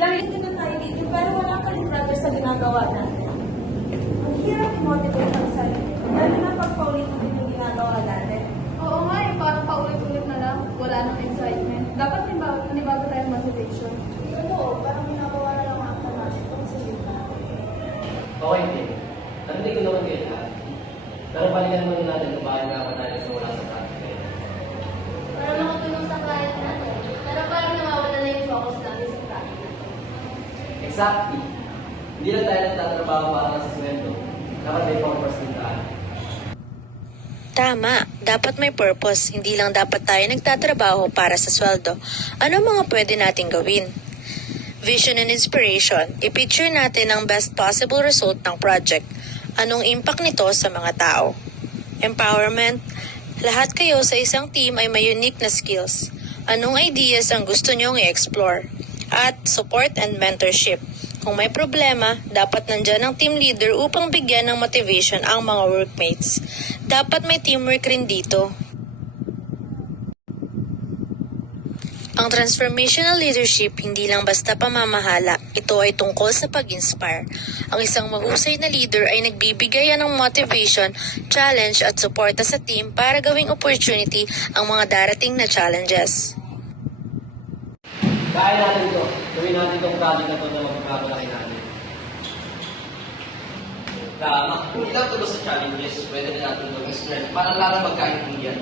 Lagi din na tayo dito, pero wala pa rin progress sa ginagawa natin. Ang hirap i-motivate ang sarili, lalo na pag paulit-ulit yung ginagawa natin. Oo nga eh, parang paulit-ulit na lang. Wala nang excitement. Dapat manibago tayong motivation. Oo, parang ginagawa na lang ang automatic kung sa gitna. Okay, Tim. Narinig ko naman kayo lahat. Pero balikan muna natin kung bakit nga ba tayo nagsimula sa project. Para makatulong sa client natin. Pero parang nawawala na yung focus natin sa practice. Exactly. Hindi lang tayo nagtatrabaho para sa sweldo. Dapat may purpose din tayo. Tama, dapat may purpose, hindi lang dapat tayo nagtatrabaho para sa sweldo. Ano mga pwede nating gawin? Vision and inspiration, i-picture natin ang best possible result ng project. Anong impact nito sa mga tao? Empowerment, lahat kayo sa isang team ay may unique na skills. Anong ideas ang gusto nyong i-explore? At support and mentorship. Kung may problema, dapat nandyan ang team leader upang bigyan ng motivation ang mga workmates. Dapat may teamwork rin dito. Ang transformational leadership hindi lang basta pamamahala, ito ay tungkol sa pag-inspire. Ang isang mahusay na leader ay nagbibigay ng motivation, challenge at suporta sa team para gawing opportunity ang mga darating na challenges. Kaya natin ito. Gawin natin itong project na ito na magpapalaki natin. Hindi lang tulos sa challenges, pwede na natin mag-strength para lang magkaintindihan.